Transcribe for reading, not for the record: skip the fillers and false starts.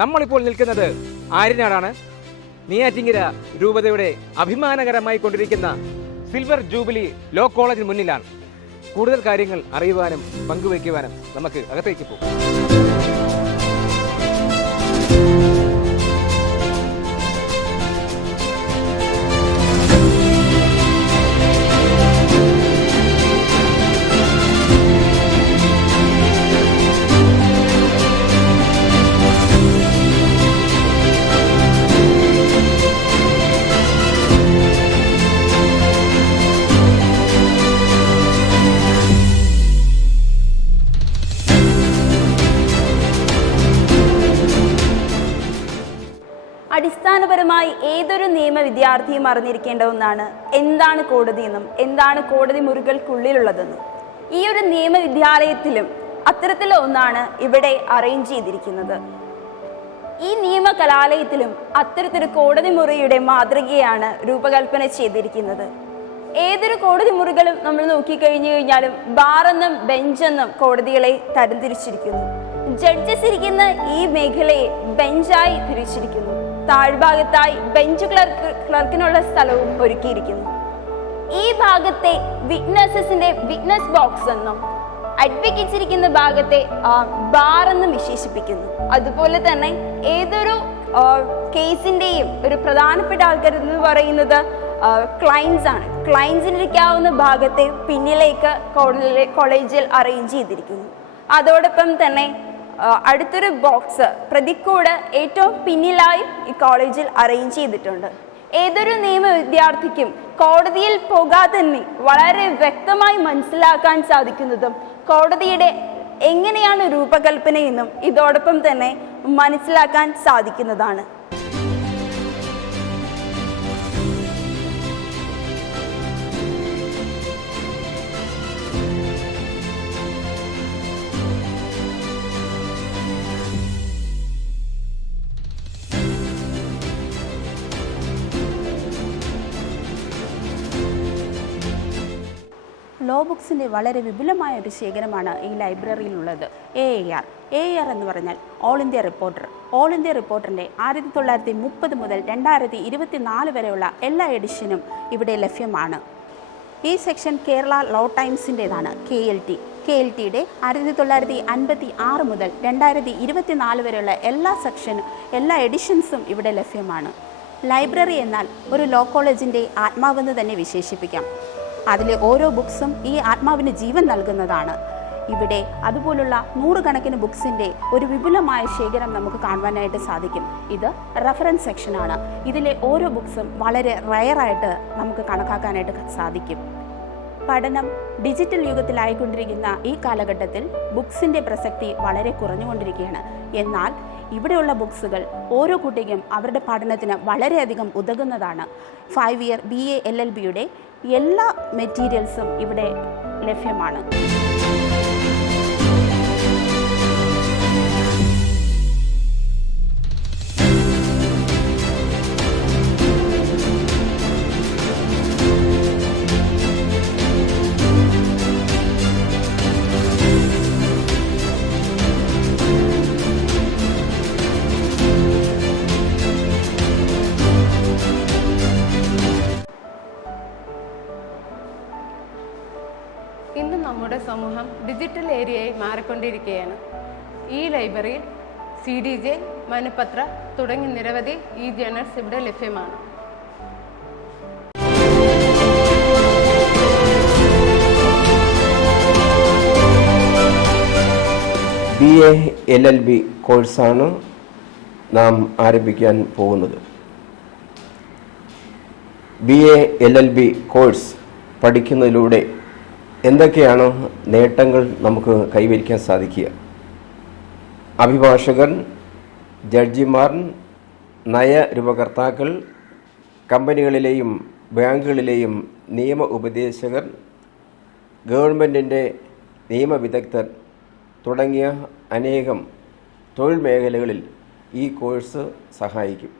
നമ്മളിപ്പോൾ നിൽക്കുന്നത് ആര്യനാടാണ്. നെയ്യാറ്റിൻകര രൂപതയുടെ അഭിമാനകരമായി കൊണ്ടിരിക്കുന്ന സിൽവർ ജൂബിലി ലോ കോളേജിന് മുന്നിലാണ്. കൂടുതൽ കാര്യങ്ങൾ അറിയുവാനും പങ്കുവയ്ക്കുവാനും നമുക്ക് അകത്തേക്ക് പോകും. അടിസ്ഥാനപരമായി ഏതൊരു നിയമ വിദ്യാർത്ഥിയും അറിഞ്ഞിരിക്കേണ്ട ഒന്നാണ് എന്താണ് കോടതി എന്നും എന്താണ് കോടതി മുറികൾക്കുള്ളിലുള്ളതെന്നും. ഈ ഒരു നിയമവിദ്യാലയത്തിലും അത്തരത്തിലുള്ള ഒന്നാണ് ഇവിടെ അറേഞ്ച് ചെയ്തിരിക്കുന്നത്. ഈ നിയമ കലാലയത്തിലും അത്തരത്തിലൊരു കോടതി മുറിയുടെ മാതൃകയാണ് രൂപകൽപ്പന ചെയ്തിരിക്കുന്നത്. ഏതൊരു കോടതി മുറികളും നമ്മൾ നോക്കിക്കഴിഞ്ഞു കഴിഞ്ഞാലും ബാറെന്നും ബെഞ്ചെന്നും കോടതികളെ തരംതിരിച്ചിരിക്കുന്നു. ജഡ്ജസ് ഇരിക്കുന്ന ഈ മേഖലയെ ബെഞ്ചായി തിരിച്ചിരിക്കുന്നു. താഴ്ഭാഗത്തായി ബെഞ്ച് ക്ലർക്കിനുള്ള സ്ഥലവും ഒരുക്കിയിരിക്കുന്നു. ഈ ഭാഗത്തെ വിറ്റ്നസസിന്റെ വിറ്റ്നസ് ബോക്സ് എന്നും അഡ്വക്കേറ്റ്സ് ഇരിക്കുന്ന ഭാഗത്തെ ബാർ എന്നും വിശേഷിപ്പിക്കുന്നു. അതുപോലെ തന്നെ ഏതൊരു കേസിന്റെയും ഒരു പ്രധാനപ്പെട്ട ആൾക്കാർ എന്ന് പറയുന്നത് ക്ലയൻസ് ആണ്. ക്ലയൻസിനിരിക്കാവുന്ന ഭാഗത്തെ പിന്നിലേക്ക് കോളേജിൽ അറേഞ്ച് ചെയ്തിരിക്കുന്നു. അതോടൊപ്പം തന്നെ അടുത്തൊരു ബോക്സ് പ്രതിക്കൂട് ഏറ്റവും പിന്നിലായി ഈ കോളേജിൽ അറേഞ്ച് ചെയ്തിട്ടുണ്ട്. ഏതൊരു നിയമ വിദ്യാർത്ഥിക്കും കോടതിയിൽ പോകാതെ തന്നെ വളരെ വ്യക്തമായി മനസ്സിലാക്കാൻ സാധിക്കുന്നതും കോടതിയുടെ എങ്ങനെയാണ് രൂപകൽപ്പനയെന്നും ഇതോടൊപ്പം തന്നെ മനസ്സിലാക്കാൻ സാധിക്കുന്നതാണ്. ലോ ബുക്സിൻ്റെ വളരെ വിപുലമായ ഒരു ശേഖരമാണ് ഈ ലൈബ്രറിയിലുള്ളത്. AAR എന്ന് പറഞ്ഞാൽ all India reporter. All India റിപ്പോർട്ടറിൻ്റെ 1930 മുതൽ 2024 വരെയുള്ള എല്ലാ എഡിഷനും ഇവിടെ ലഭ്യമാണ്. ഈ സെക്ഷൻ കേരള ലോ ടൈംസിൻ്റേതാണ്. KLTയുടെ 1956 മുതൽ 2024 വരെയുള്ള എല്ലാ എഡിഷൻസും ഇവിടെ ലഭ്യമാണ്. ലൈബ്രറി എന്നാൽ ഒരു ലോ കോളേജിൻ്റെ ആത്മാവെന്ന് തന്നെ വിശേഷിപ്പിക്കാം. അതിലെ ഓരോ ബുക്സും ഈ ആത്മാവിന് ജീവൻ നൽകുന്നതാണ്. ഇവിടെ അതുപോലുള്ള 100 കണക്കിന് ബുക്സിൻ്റെ ഒരു വിപുലമായ ശേഖരം നമുക്ക് കാണുവാനായിട്ട് സാധിക്കും. ഇത് റെഫറൻസ് സെക്ഷനാണ്. ഇതിലെ ഓരോ ബുക്സും വളരെ റയറായിട്ട് നമുക്ക് കണക്കാക്കാനായിട്ട് സാധിക്കും. പഠനം ഡിജിറ്റൽ യുഗത്തിലായിക്കൊണ്ടിരിക്കുന്ന ഈ കാലഘട്ടത്തിൽ ബുക്സിൻ്റെ പ്രസക്തി വളരെ കുറഞ്ഞുകൊണ്ടിരിക്കുകയാണ്. എന്നാൽ ഇവിടെയുള്ള ബുക്സുകൾ ഓരോ കുട്ടിക്കും അവരുടെ പഠനത്തിന് വളരെയധികം ഉതകുന്നതാണ്. 5 ഇയർ BA LLBയുടെ എല്ലാ മെറ്റീരിയൽസും ഇവിടെ ലഭ്യമാണ്. ഇന്ന് നമ്മുടെ സമൂഹം ഡിജിറ്റൽ ഏരിയയായി മാറിക്കൊണ്ടിരിക്കുകയാണ്. ഈ ലൈബ്രറിയിൽ CDJ, മനപത്ര തുടങ്ങി നിരവധി ജേണൽസ് ഇവിടെ ലഭ്യമാണ്. BA LLB കോഴ്സാണ് നാം ആരംഭിക്കാൻ പോകുന്നത്. BA LLB കോഴ്സ് പഠിക്കുന്നതിലൂടെ എന്തൊക്കെയാണ് നേട്ടങ്ങൾ നമുക്ക് കൈവരിക്കാൻ സാധിക്കുക? അഭിഭാഷകർ, ജഡ്ജിമാർ, നയരൂപകർത്താക്കൾ, കമ്പനികളിലെയും ബാങ്കുകളിലെയും നിയമ ഉപദേശകർ, ഗവൺമെൻറ്റിൻ്റെ നിയമവിദഗ്ധർ തുടങ്ങിയ അനേകം തൊഴിൽ മേഖലകളിൽ ഈ കോഴ്സ് സഹായിക്കും.